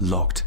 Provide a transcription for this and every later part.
Locked.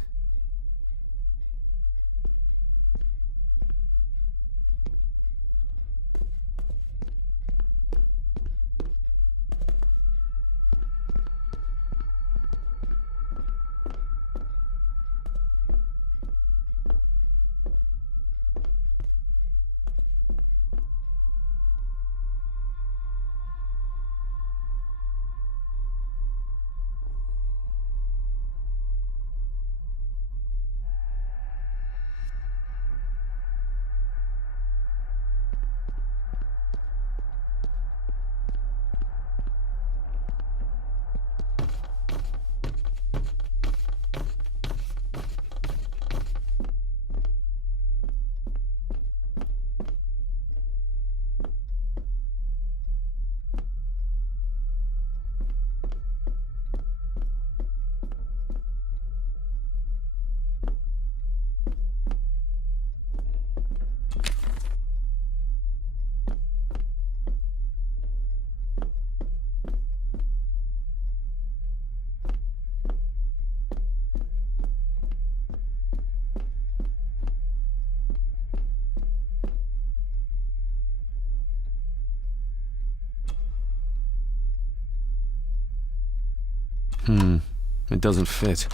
It doesn't fit.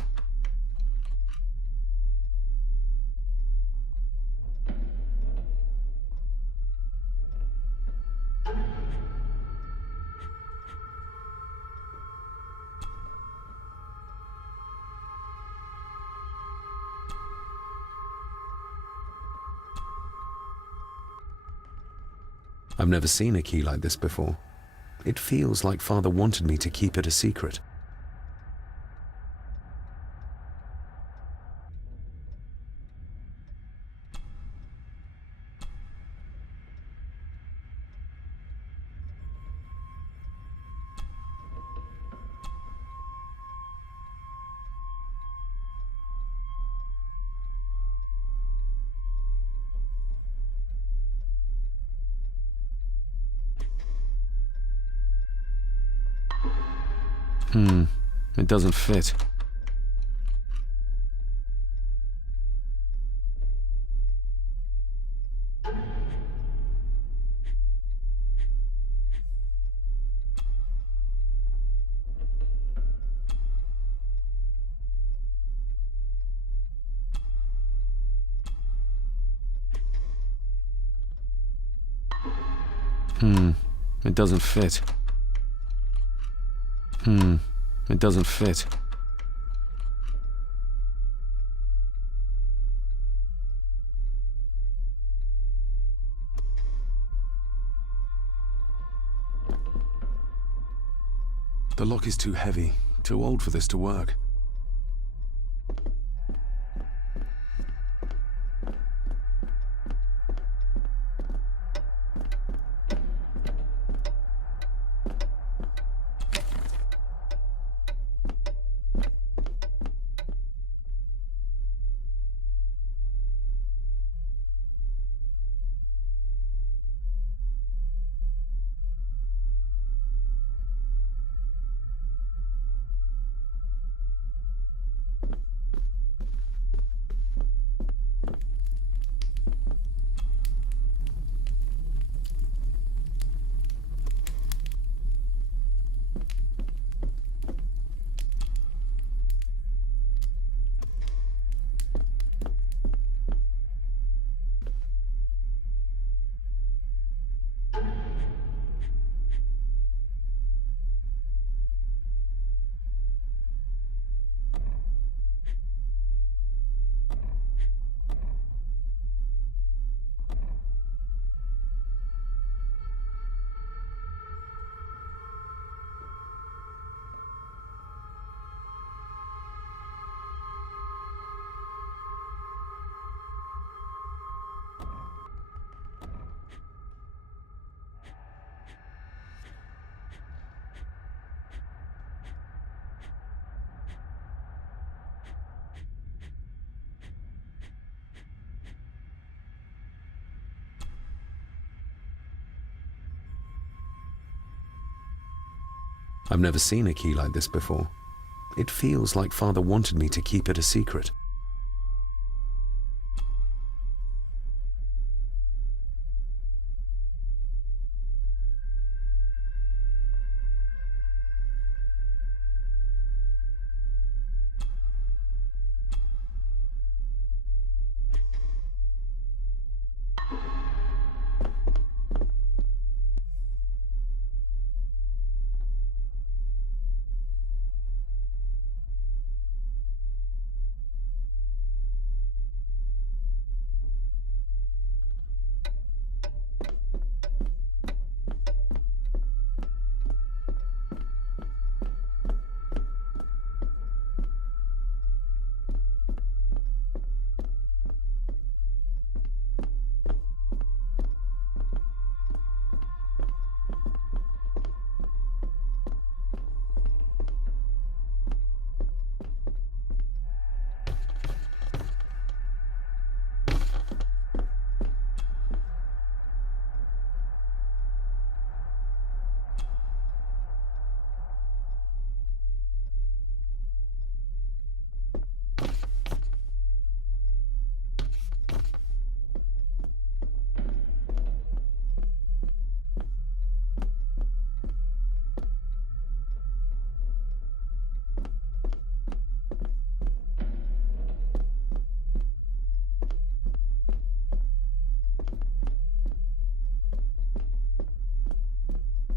I've never seen a key like this before. It feels like Father wanted me to keep it a secret. It doesn't fit. It doesn't fit. It doesn't fit. The lock is too heavy, too old for this to work. I've never seen a key like this before. It feels like Father wanted me to keep it a secret.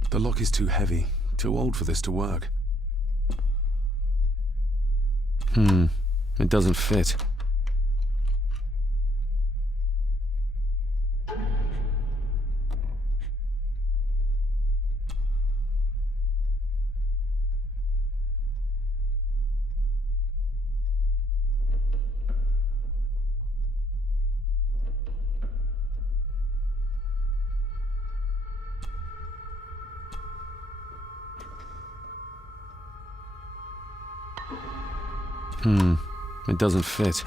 The lock is too heavy, too old for this to work. It doesn't fit. It doesn't fit.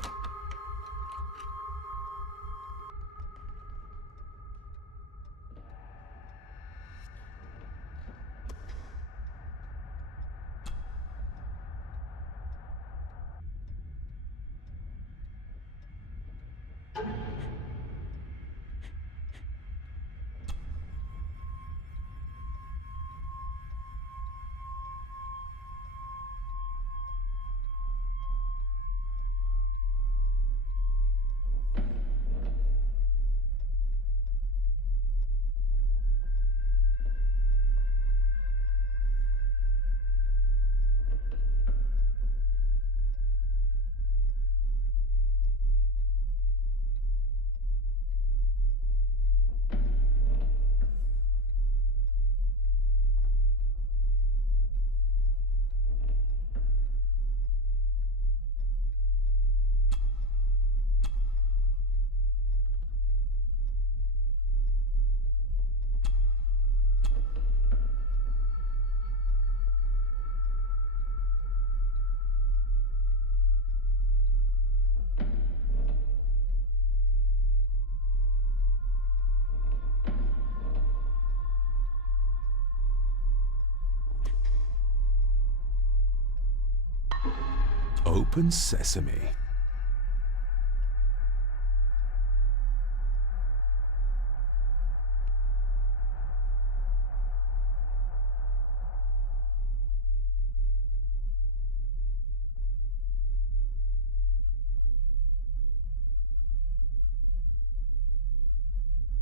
Open sesame.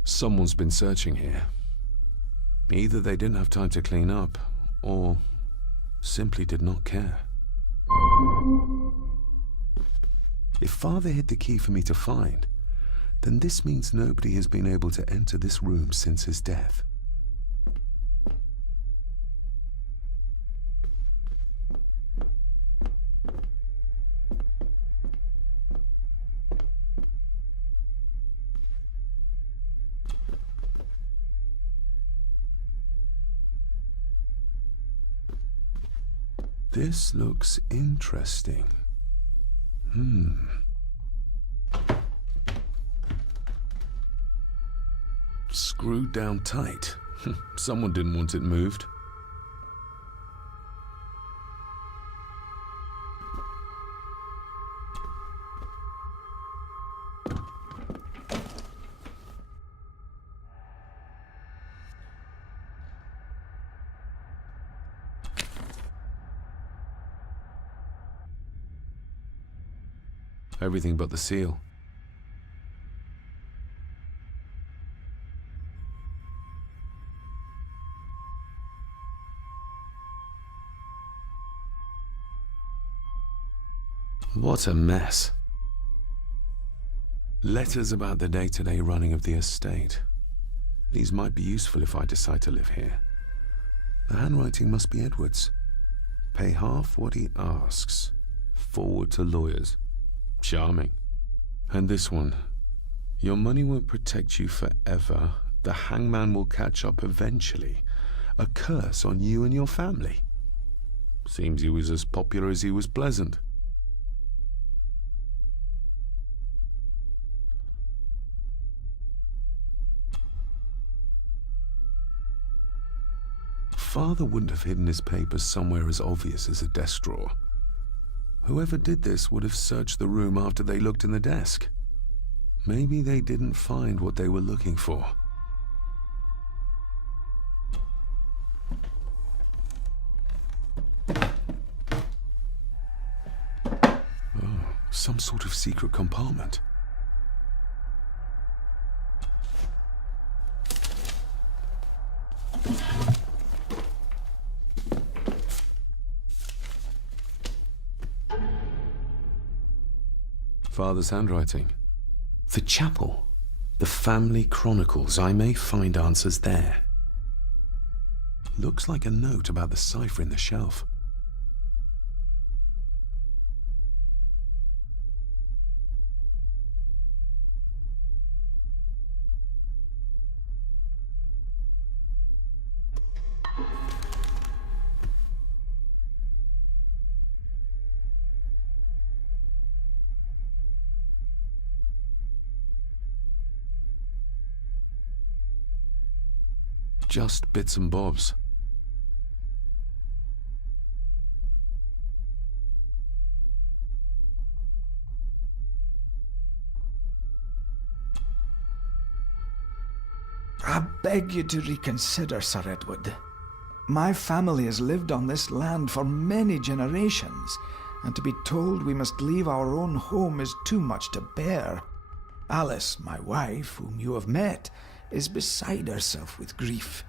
Someone's been searching here. Either they didn't have time to clean up, or simply did not care. If Father hid the key for me to find, then this means nobody has been able to enter this room since his death. This looks interesting. Screwed down tight. Someone didn't want it moved. Everything but the seal. What a mess. Letters about the day-to-day running of the estate. These might be useful if I decide to live here. The handwriting must be Edward's. Pay half what he asks. Forward to lawyers. Charming. And this one. Your money won't protect you forever. The hangman will catch up eventually. A curse on you and your family. Seems he was as popular as he was pleasant. Father wouldn't have hidden his papers somewhere as obvious as a desk drawer. Whoever did this would have searched the room after they looked in the desk. Maybe they didn't find what they were looking for. Oh, some sort of secret compartment. Father's handwriting. The chapel. The family chronicles. I may find answers there. Looks like a note about the cipher in the shelf. Just bits and bobs. I beg you to reconsider, Sir Edward. My family has lived on this land for many generations, and to be told we must leave our own home is too much to bear. Alice, my wife, whom you have met, is beside herself with grief.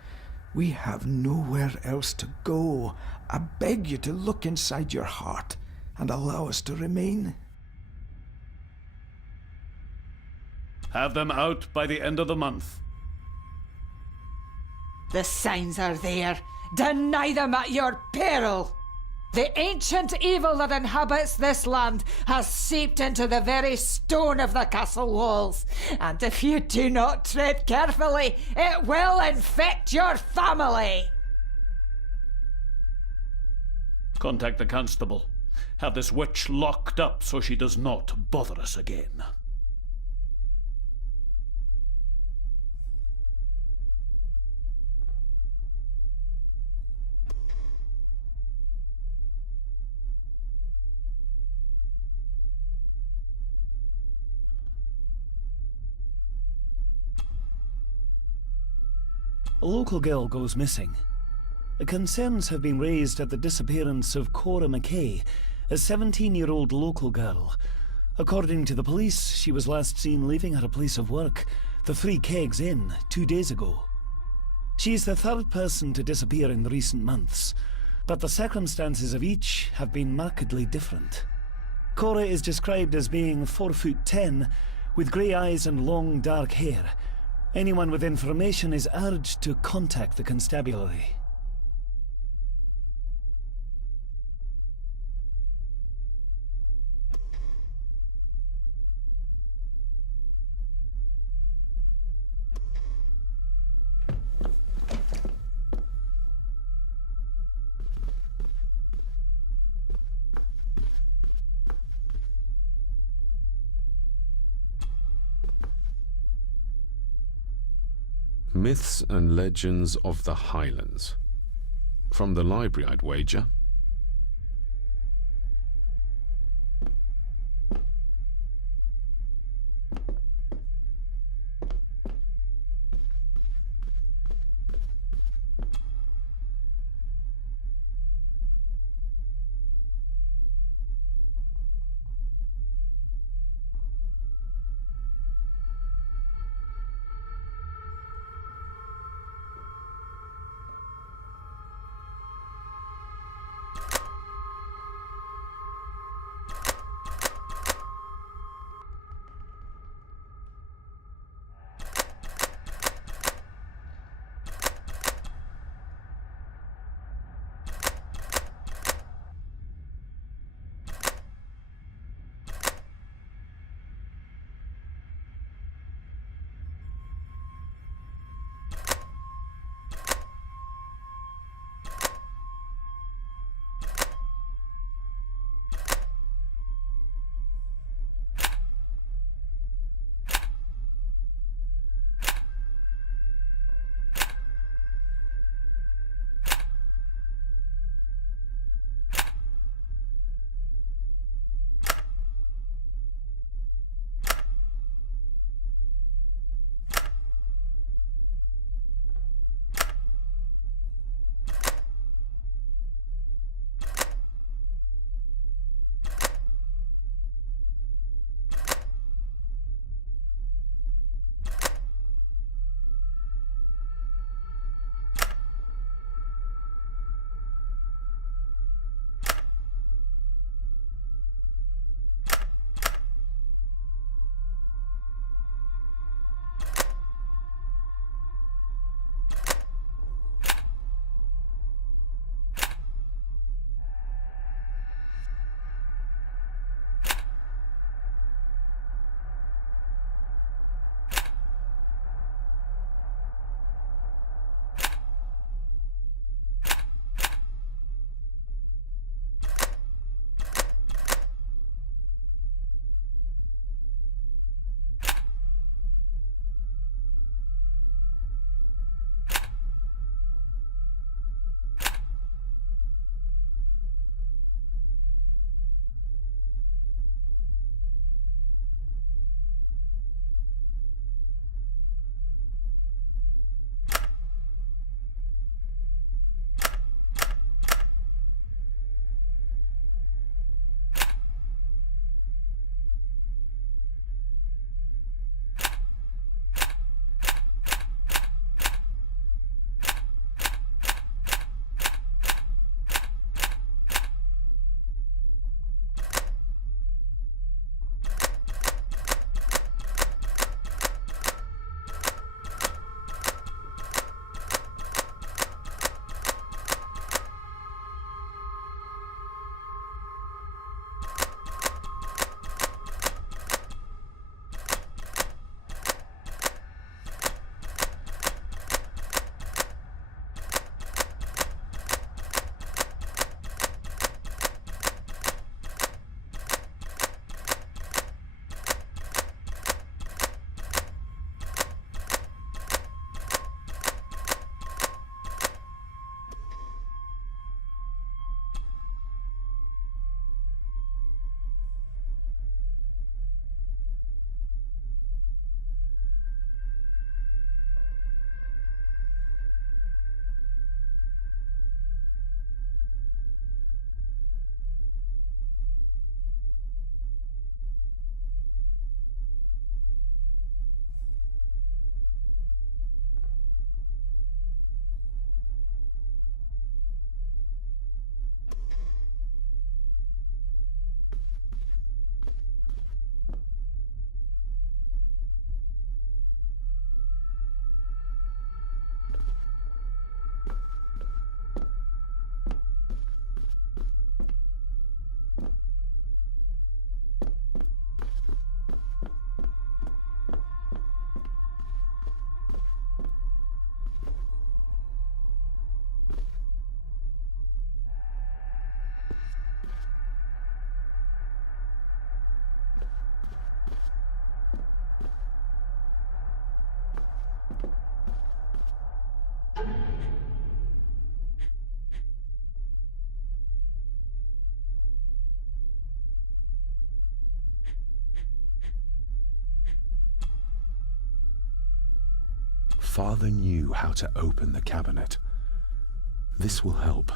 We have nowhere else to go. I beg you to look inside your heart and allow us to remain. Have them out by the end of the month. The signs are there. Deny them at your peril. The ancient evil that inhabits this land has seeped into the very stone of the castle walls, and if you do not tread carefully, it will infect your family. Contact the constable. Have this witch locked up so she does not bother us again. A local girl goes missing. Concerns have been raised at the disappearance of Cora McKay, a 17-year-old local girl. According to the police, she was last seen leaving her place of work, the Three Kegs Inn, 2 days ago. She is the third person to disappear in recent months, but the circumstances of each have been markedly different. Cora is described as being 4'10", with grey eyes and long dark hair. Anyone with information is urged to contact the constabulary. Myths and Legends of the Highlands. From the library, I'd wager. father knew how to open the cabinet. This will help.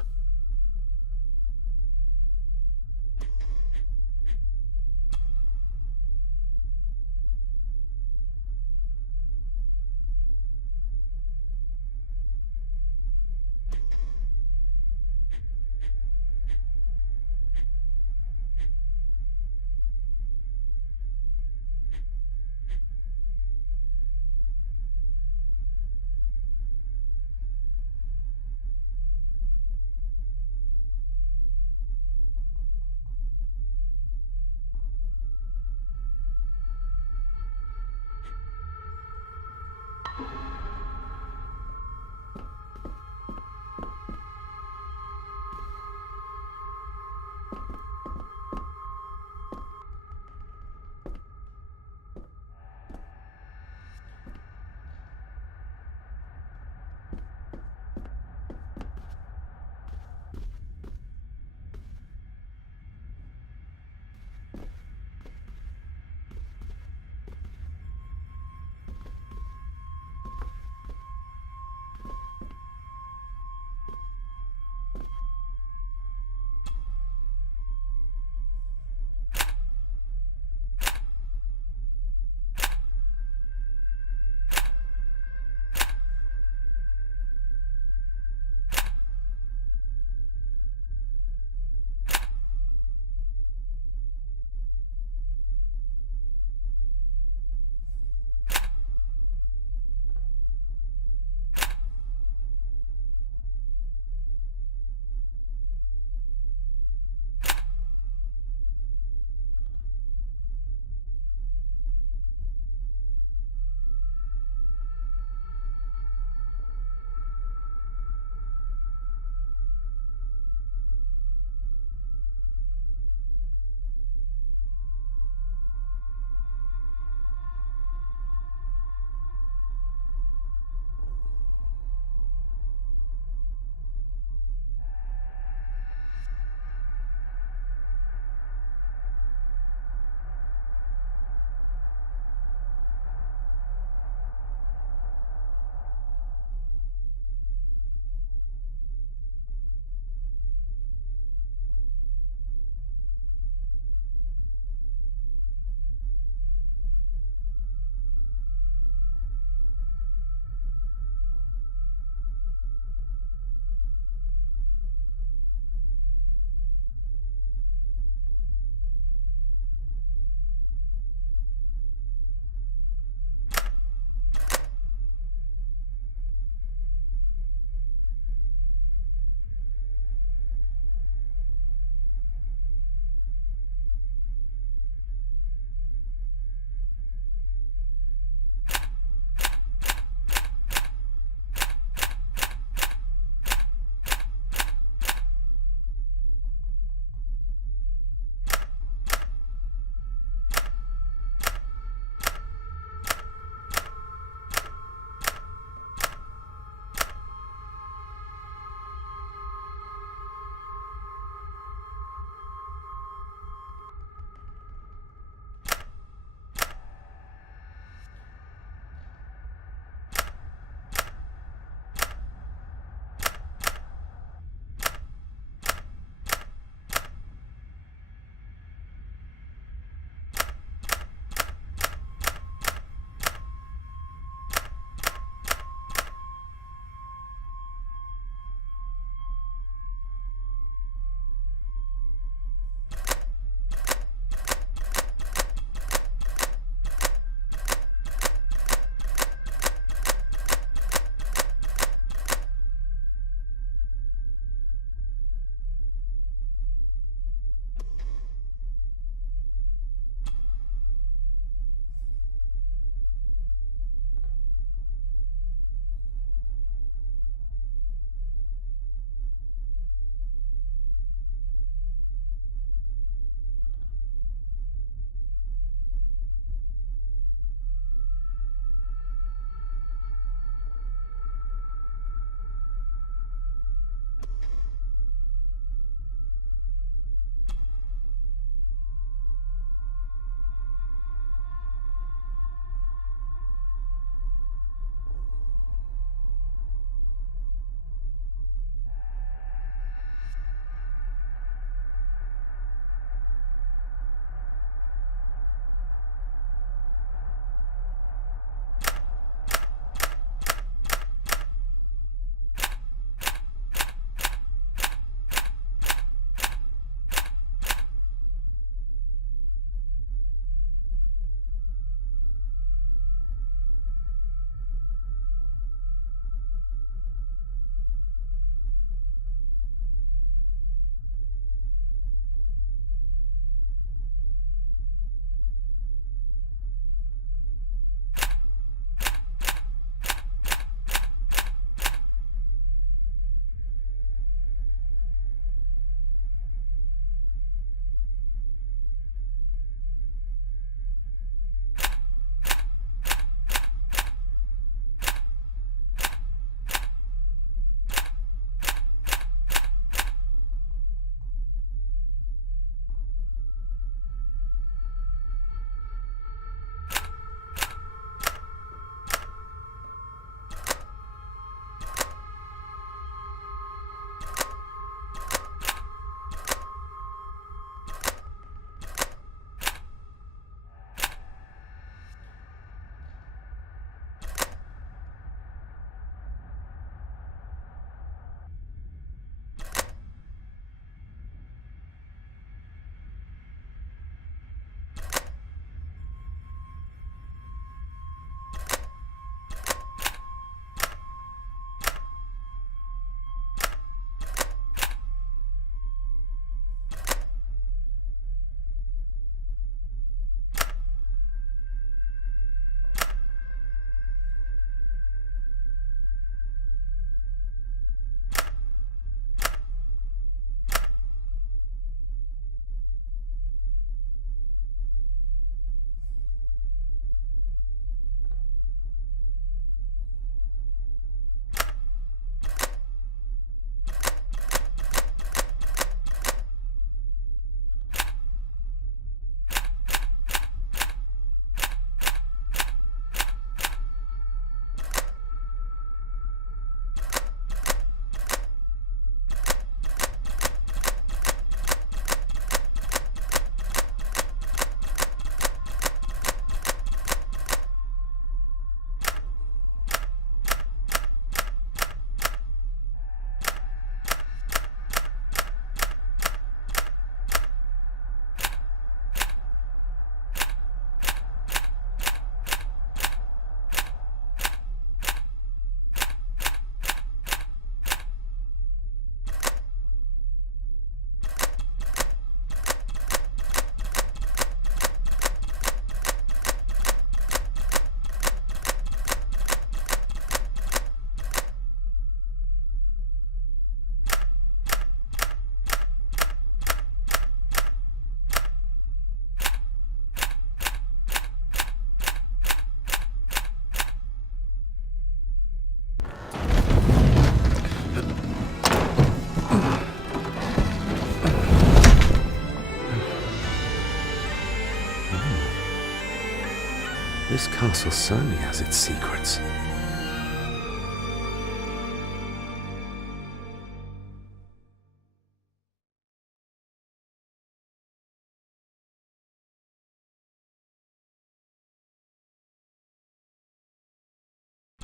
This castle certainly has its secrets.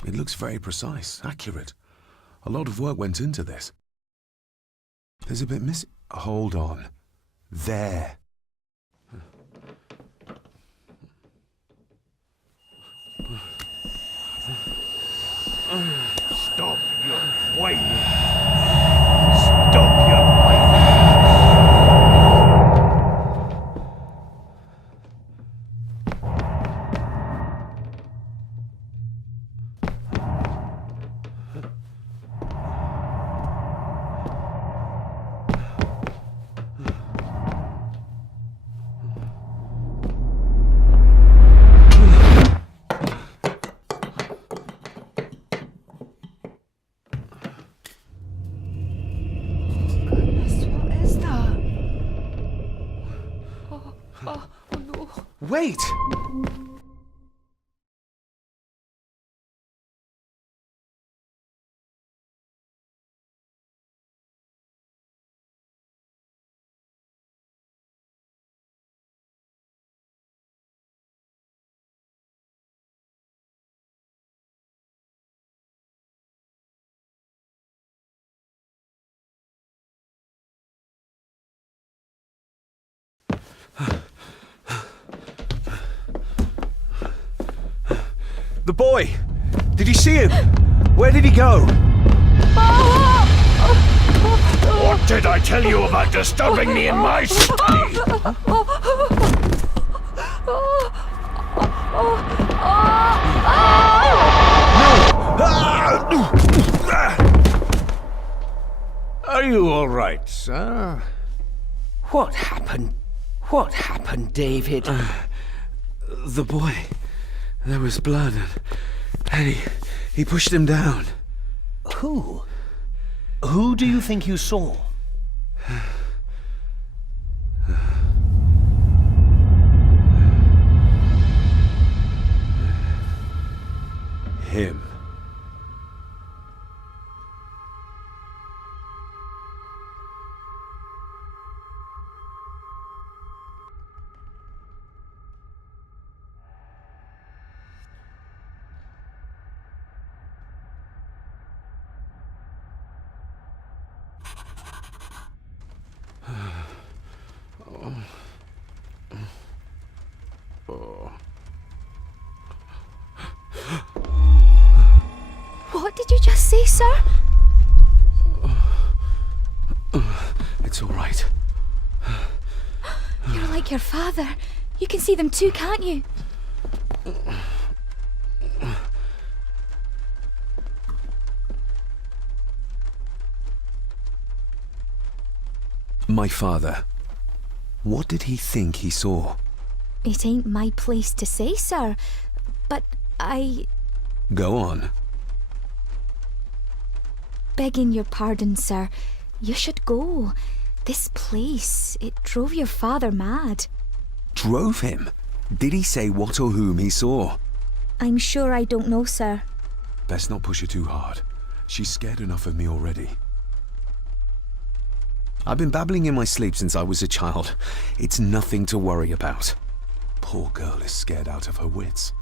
It looks very precise, accurate. A lot of work went into this. There's a bit missing. Hold on. There. Stop your whining. Stop your whining. Wait! The boy! Did you see him? Where did he go? What did I tell you about disturbing me in my study? Are you all right, sir? What happened? What happened, David? The boy. There was blood and he pushed him down. Who? Who do you think you saw? Him. What did you just say, sir? It's all right. You're like your father. You can see them too, can't you? My father. What did he think he saw? It ain't my place to say, sir. But Go on. begging your pardon, sir, you should go. This place, it drove your father mad. Drove him? Did he say what or whom he saw? I'm sure I don't know, sir. Best not push her too hard. She's scared enough of me already. I've been babbling in my sleep since I was a child. It's nothing to worry about. Poor girl is scared out of her wits.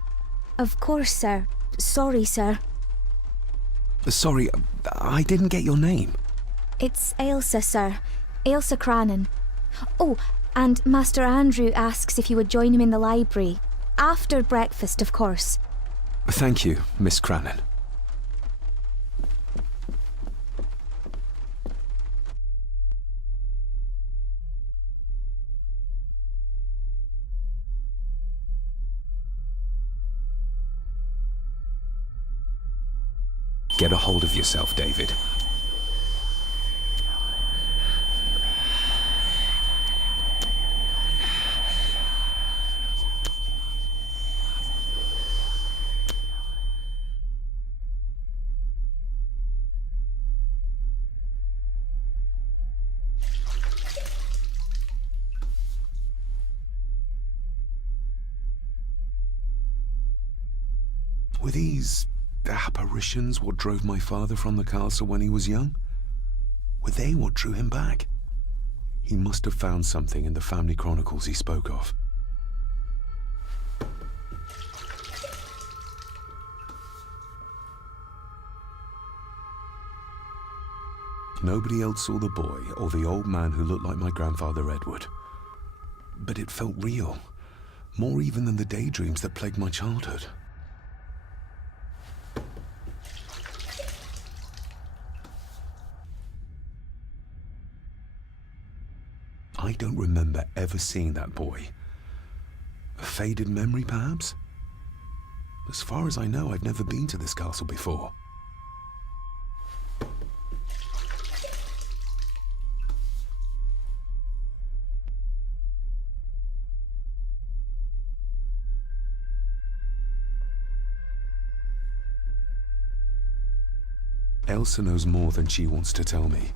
Of course, sir. Sorry, sir. Sorry, I didn't get your name. It's Ailsa, sir. Ailsa Crannan. Oh, and Master Andrew asks if you would join him in the library. After breakfast, of course. Thank you, Miss Crannan. Get a hold of yourself, David. Were these apparitions what drove my father from the castle when he was young? Were they what drew him back? He must have found something in the family chronicles he spoke of. Nobody else saw the boy or the old man who looked like my grandfather Edward. But it felt real, more even than the daydreams that plagued my childhood. I don't remember ever seeing that boy. A faded memory, perhaps? As far as I know, I've never been to this castle before. Elsa knows more than she wants to tell me.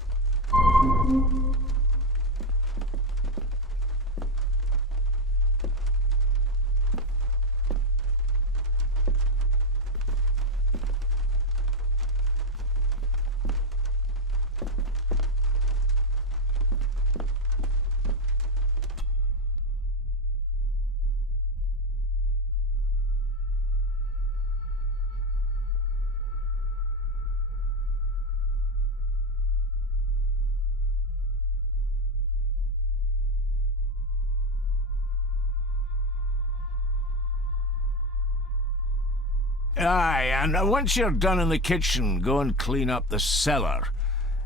Aye, and once you're done in the kitchen, go and clean up the cellar.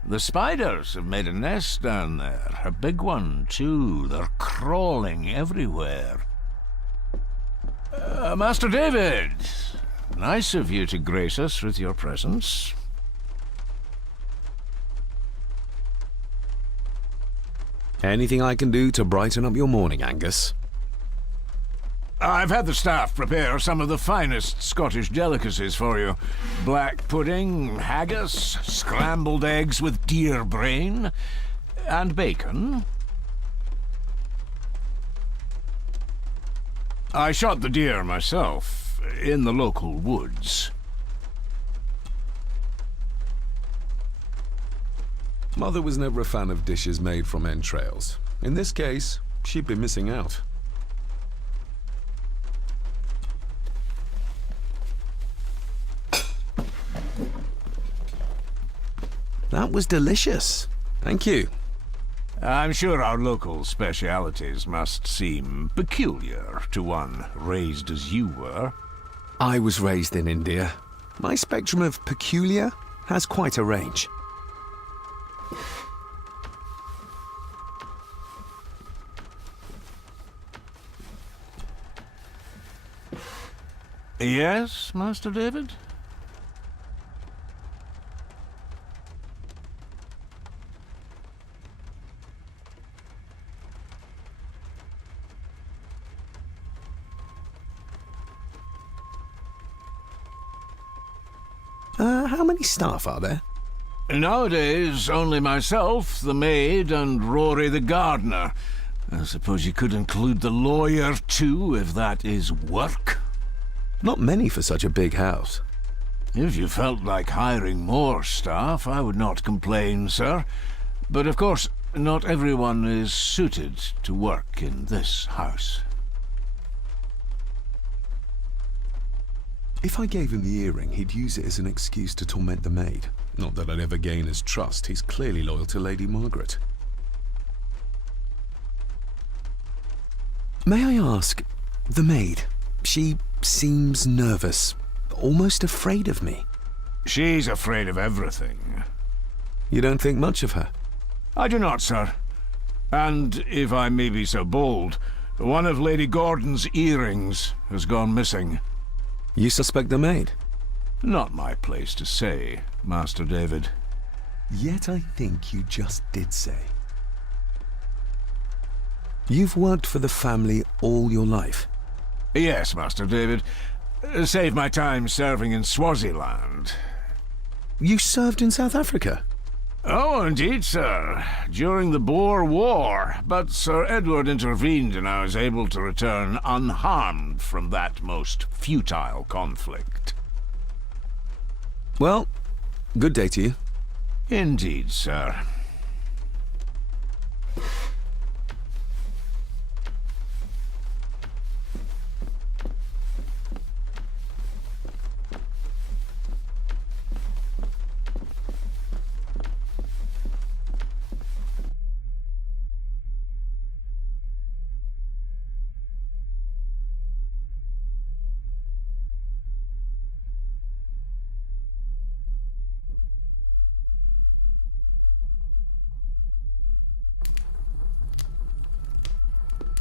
The spiders have made a nest down there. A big one, too. They're crawling everywhere. Master David, nice of you to grace us with your presence. Anything I can do to brighten up your morning, Angus? I've had the staff prepare some of the finest Scottish delicacies for you. Black pudding, haggis, scrambled eggs with deer brain, and bacon. I shot the deer myself, in the local woods. Mother was never a fan of dishes made from entrails. In this case, she'd be missing out. That was delicious. Thank you. I'm sure our local specialities must seem peculiar to one raised as you were. I was raised in India. My spectrum of peculiar has quite a range. Yes, Master David? How many staff are there? Nowadays, only myself, the maid, and Rory the gardener. I suppose you could include the lawyer, too, if that is work. Not many for such a big house. If you felt like hiring more staff, I would not complain, sir. But of course, not everyone is suited to work in this house. If I gave him the earring, he'd use it as an excuse to torment the maid. Not that I'd ever gain his trust. He's clearly loyal to Lady Margaret. May I ask, the maid, she seems nervous, almost afraid of me. She's afraid of everything. You don't think much of her? I do not, sir. And, if I may be so bold, one of Lady Gordon's earrings has gone missing. You suspect the maid? Not my place to say, Master David. Yet I think you just did say. You've worked for the family all your life? Yes, Master David. Save my time serving in Swaziland. You served in South Africa? Oh, indeed, sir. During the Boer War. But Sir Edward intervened and I was able to return unharmed from that most futile conflict. Well, good day to you. Indeed, sir.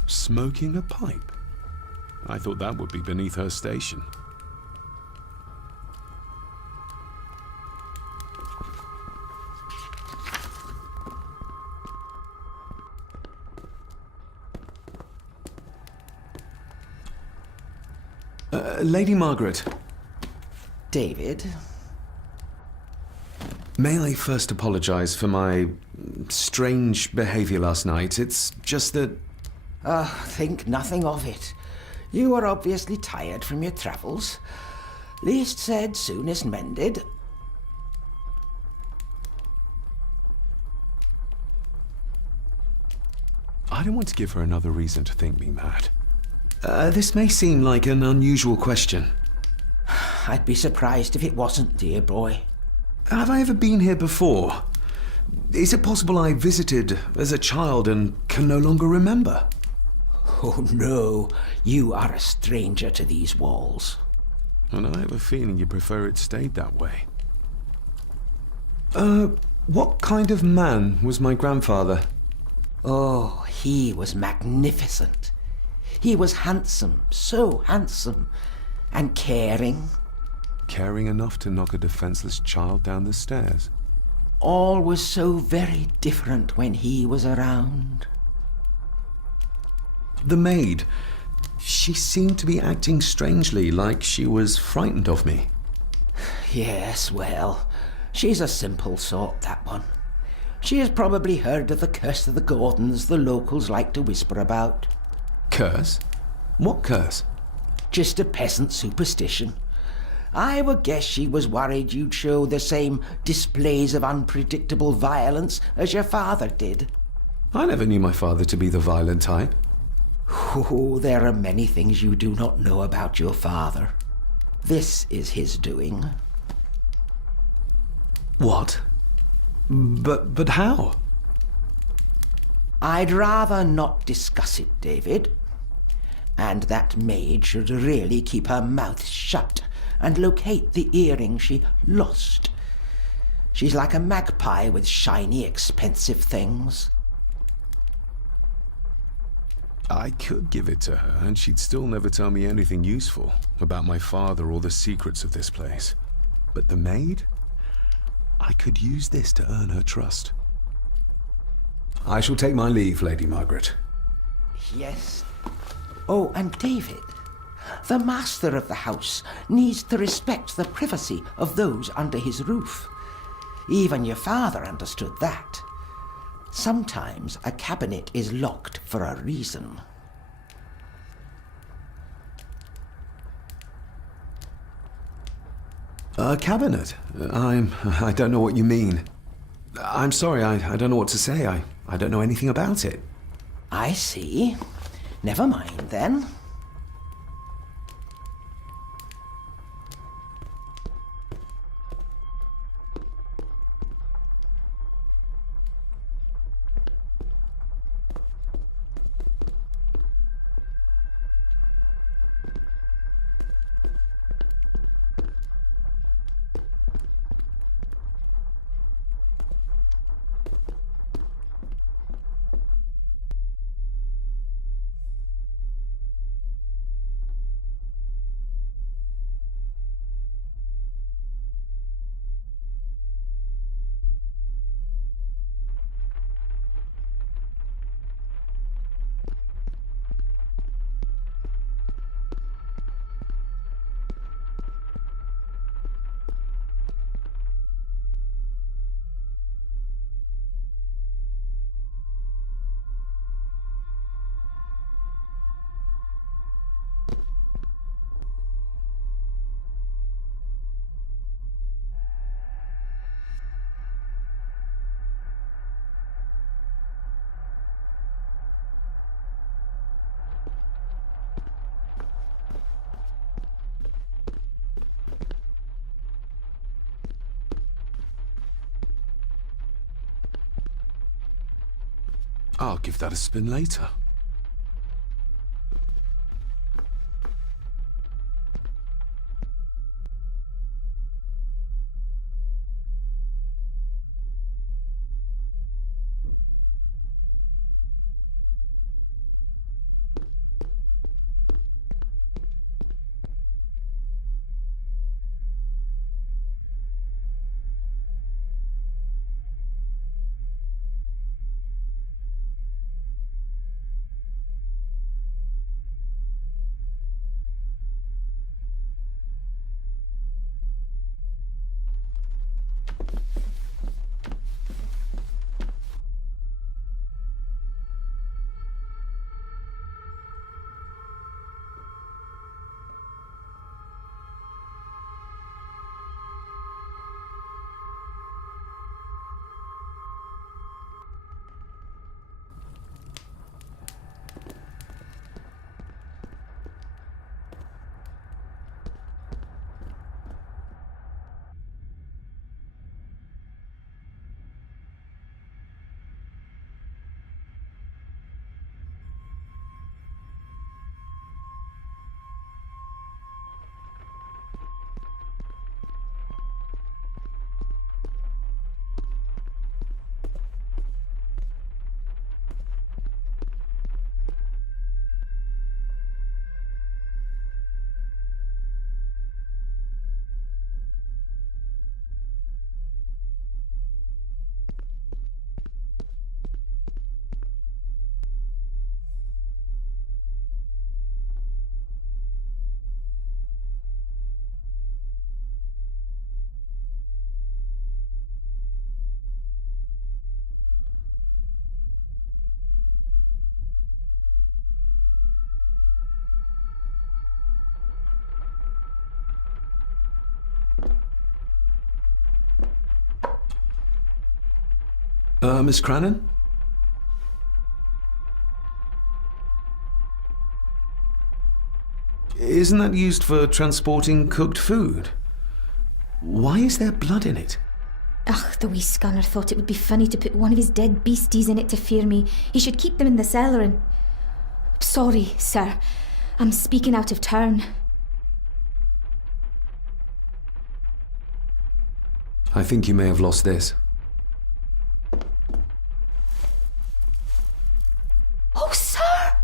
Smoking a pipe? I thought that would be beneath her station. Lady Margaret. David? May I first apologize for my strange behavior last night? It's just that... Think nothing of it. You are obviously tired from your travels. Least said, soonest mended. I don't want to give her another reason to think me mad. This may seem like an unusual question. I'd be surprised if it wasn't, dear boy. Have I ever been here before? Is it possible I visited as a child and can no longer remember? Oh no, you are a stranger to these walls. And I have a feeling you prefer it stayed that way. What kind of man was my grandfather? Oh, he was magnificent. He was handsome, so handsome, and caring. Caring enough to knock a defenseless child down the stairs. All was so very different when he was around. The maid. She seemed to be acting strangely, like she was frightened of me. Yes, well, she's a simple sort, that one. She has probably heard of the curse of the Gordons the locals like to whisper about. Curse? What curse? Just a peasant superstition. I would guess she was worried you'd show the same displays of unpredictable violence as your father did. I never knew my father to be the violent type. Oh, there are many things you do not know about your father. This is his doing. What? But how? I'd rather not discuss it, David. And that maid should really keep her mouth shut and locate the earring she lost. She's like a magpie with shiny, expensive things. I could give it to her, and she'd still never tell me anything useful about my father or the secrets of this place. But the maid? I could use this to earn her trust. I shall take my leave, Lady Margaret. Yes. Oh, and David, the master of the house needs to respect the privacy of those under his roof. Even your father understood that. Sometimes a cabinet is locked for a reason. A cabinet? I don't know what you mean. I'm sorry, I don't know what to say. I don't know anything about it. I see. Never mind, then. I'll give that a spin later. Miss Crannan? Isn't that used for transporting cooked food? Why is there blood in it? Ugh, the wee scunner thought it would be funny to put one of his dead beasties in it to fear me. He should keep them in the cellar and... Sorry, sir. I'm speaking out of turn. I think you may have lost this. Oh, sir!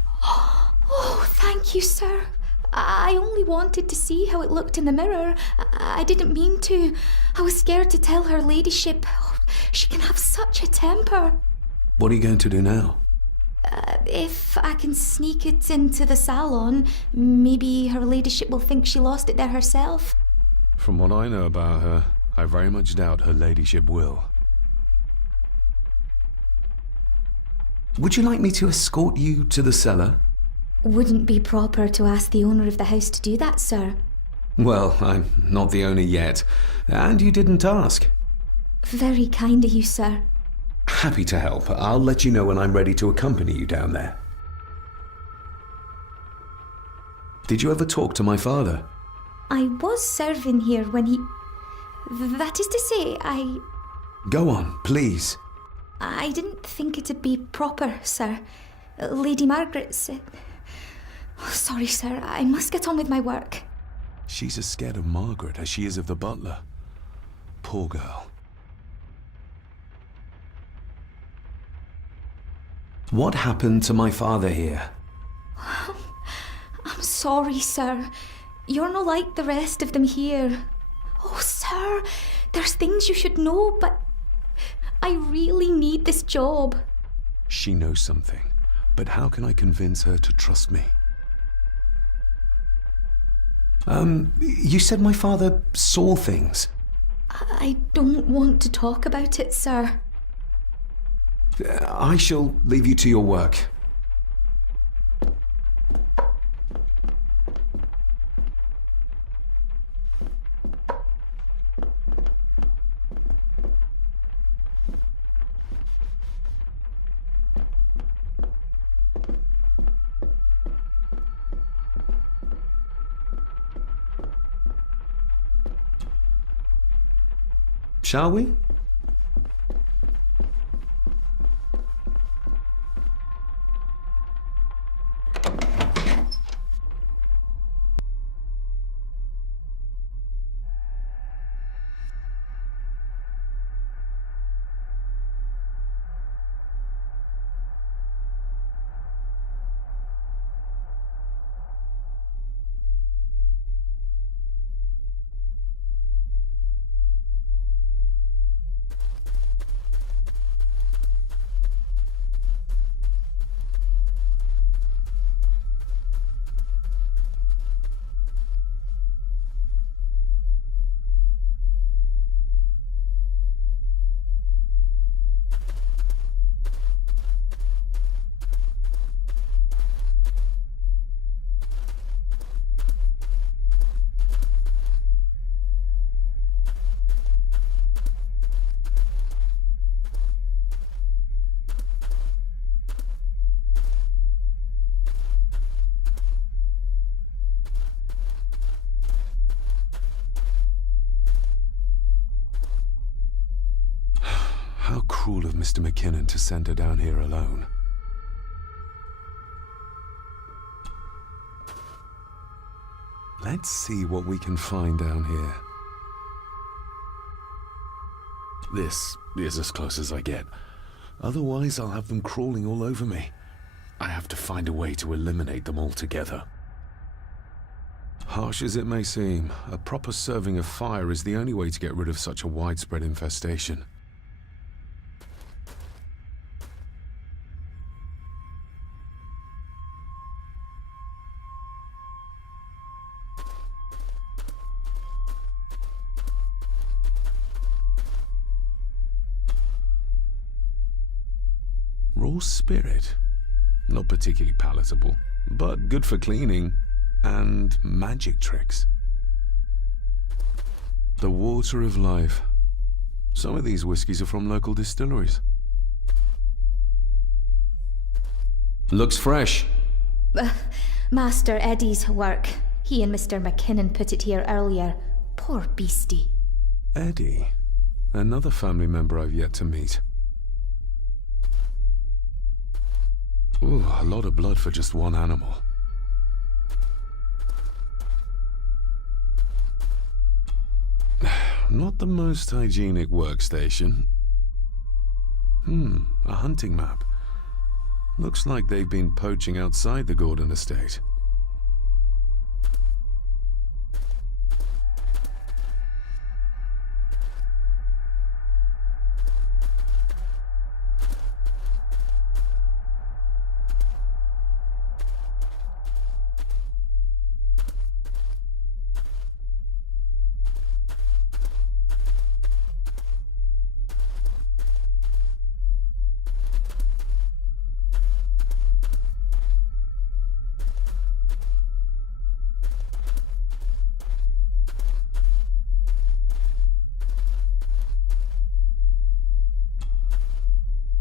Oh, thank you, sir. I only wanted to see how it looked in the mirror. I didn't mean to. I was scared to tell her ladyship. Oh, she can have such a temper. What are you going to do now? If I can sneak it into the salon, maybe her ladyship will think she lost it there herself. From what I know about her, I very much doubt her ladyship will. Would you like me to escort you to the cellar? Wouldn't be proper to ask the owner of the house to do that, sir. Well, I'm not the owner yet, and you didn't ask. Very kind of you, sir. Happy to help. I'll let you know when I'm ready to accompany you down there. Did you ever talk to my father? I was serving here when he... That is to say, Go on, please. I didn't think it'd be proper, sir. Lady Margaret said... Oh, sorry, sir. I must get on with my work. She's as scared of Margaret as she is of the butler. Poor girl. What happened to my father here? I'm sorry, sir. You're not like the rest of them here. Oh, sir, there's things you should know, but I really need this job. She knows something, but how can I convince her to trust me? You said my father saw things. I don't want to talk about it, sir. I shall leave you to your work. Shall we? cruel of Mr. McKinnon to send her down here alone. Let's see what we can find down here. This is as close as I get. Otherwise, I'll have them crawling all over me. I have to find a way to eliminate them altogether. Harsh as it may seem, a proper serving of fire is the only way to get rid of such a widespread infestation. Raw spirit. Not particularly palatable, but good for cleaning. And magic tricks. The water of life. Some of these whiskies are from local distilleries. Looks fresh. Master Eddie's work. He and Mr. McKinnon put it here earlier. Poor beastie. Eddie? Another family member I've yet to meet. Ooh, a lot of blood for just one animal. Not the most hygienic workstation. A hunting map. Looks like they've been poaching outside the Gordon estate.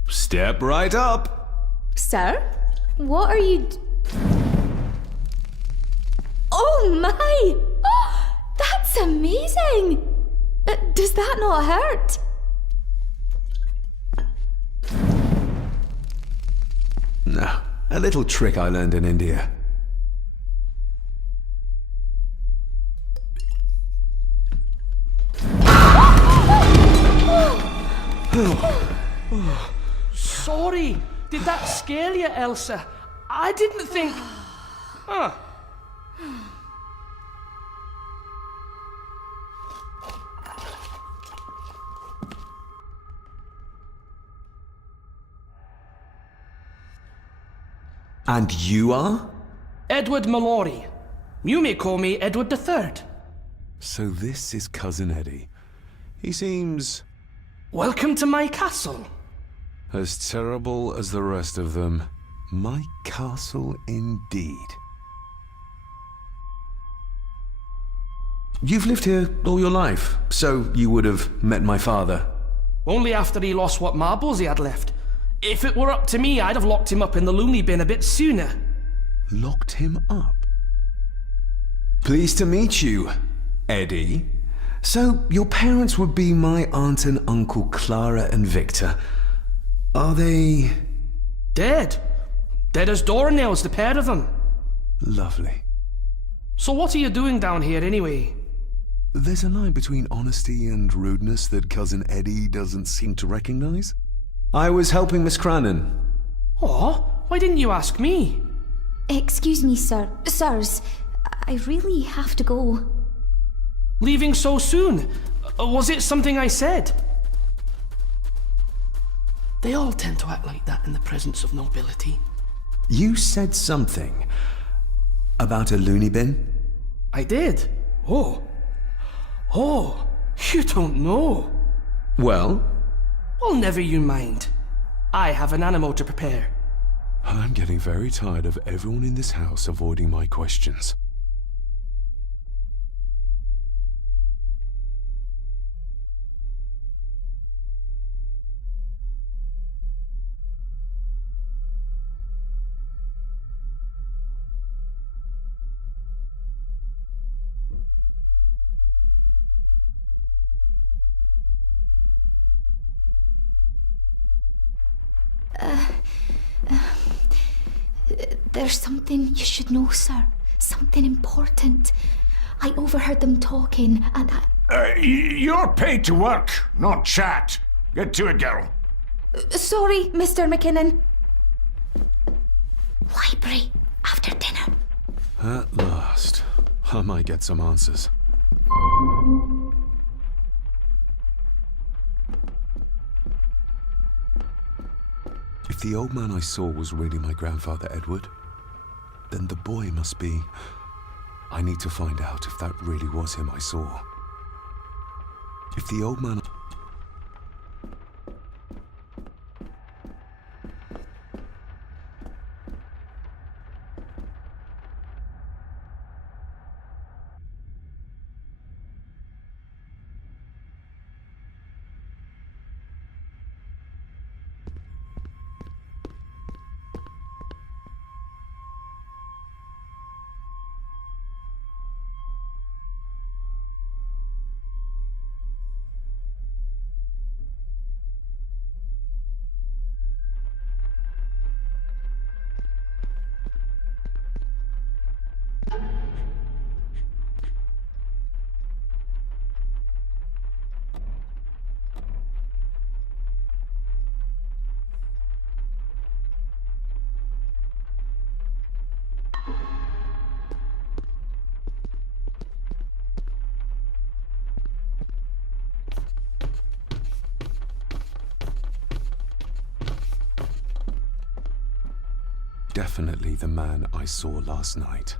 Step right up. Sir? What are you... Oh my! Oh, that's amazing! Does that not hurt? No, a little trick I learned in India. Sorry, did that scare you, Elsa? I didn't think... And you are? Edward Mallory. You may call me Edward III. So this is Cousin Eddie. He seems... Welcome to my castle. as terrible as the rest of them. My castle indeed. You've lived here all your life, so you would have met my father. Only after he lost what marbles he had left. If it were up to me, I'd have locked him up in the loony bin a bit sooner. Locked him up? Pleased to meet you, Eddie. So, your parents would be my aunt and uncle Clara and Victor. Are they... Dead. Dead as doornails, the pair of them. Lovely. So what are you doing down here anyway? There's a line between honesty and rudeness that Cousin Eddie doesn't seem to recognize. I was helping Miss Crannan. Oh, why didn't you ask me? Excuse me, sirs. I really have to go. Leaving so soon? Was it something I said? They all tend to act like that in the presence of nobility. You said something about a loony bin? I did. Oh, you don't know. Well? Well, never you mind. I have an animal to prepare. I'm getting very tired of everyone in this house avoiding my questions. There's something you should know, sir. Something important. I overheard them talking, and You're paid to work, not chat. Get to it, girl. Sorry, Mr. McKinnon. Library, after dinner. At last. I might get some answers. If the old man I saw was really my grandfather Edward, then the boy must be... I need to find out if that really was him I saw. If the old man... Definitely the man I saw last night.